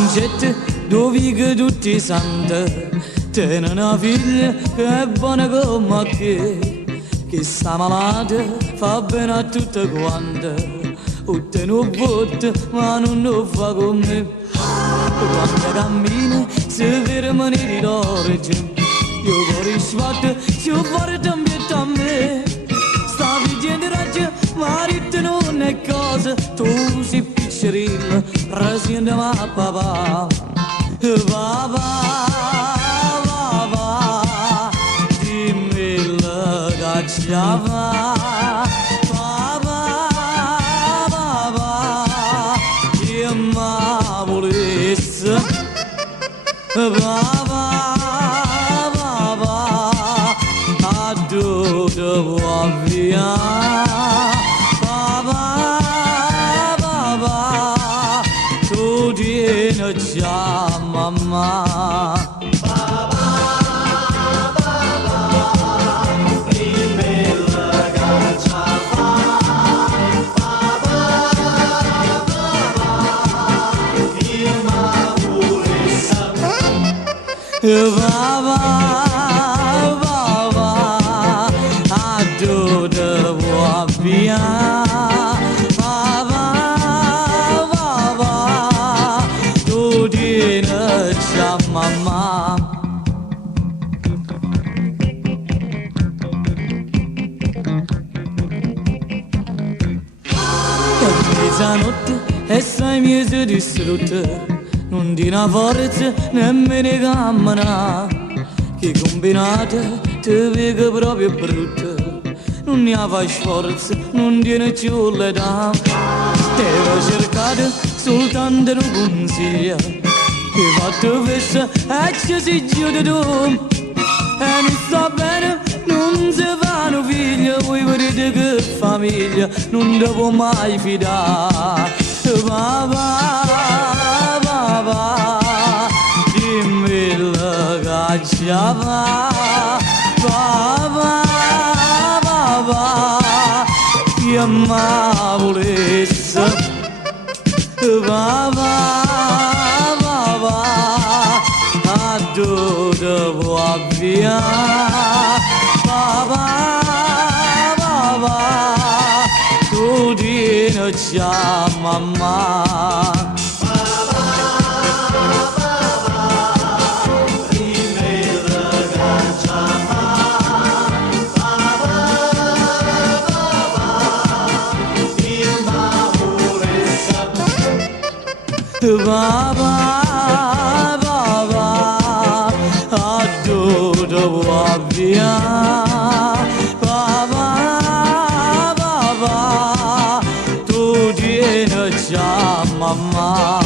concetto dove che tutti santi tenen una figlia che è buona come che sta malata fa bene a tutte quante, tutte non botte ma non lo fa con me. Quando cammina si ferma nei d'origine, io vorrei sfatto si vuole también a me. Sta vigendo raggio ma rite non è cosa, tu sei piccerilla presente ma papà. Papà, papà, dimmi la cacciava. Papà, papà, che mi volesse. Papà, papà, a dove vuoi via. Papà, papà, tu tieni già mamma. Baba, baba, a dove vuoi via. Baba, baba, tu tieni già mamma. Mezzanotte e 6 mesi distrutte, non di una forza nemmeno cammina, che combinata ti vedo proprio brutta, non ne fai sforzo, non tieni più l'età, devo cercare soltanto un consiglio, che fatto festa e ci si chiude tu, e non sta bene, non si fanno figli, voi vedete che famiglia, non devo mai fidare, papà. Papà, dimmi la cacciava. Papà, papà, che mi volesse. Papà, papà, a dove vuoi via. Papà, papà, tu tieni già mamma. Papà, papà, a dove vuoi via. Papà, papà, tu tieni già mamma.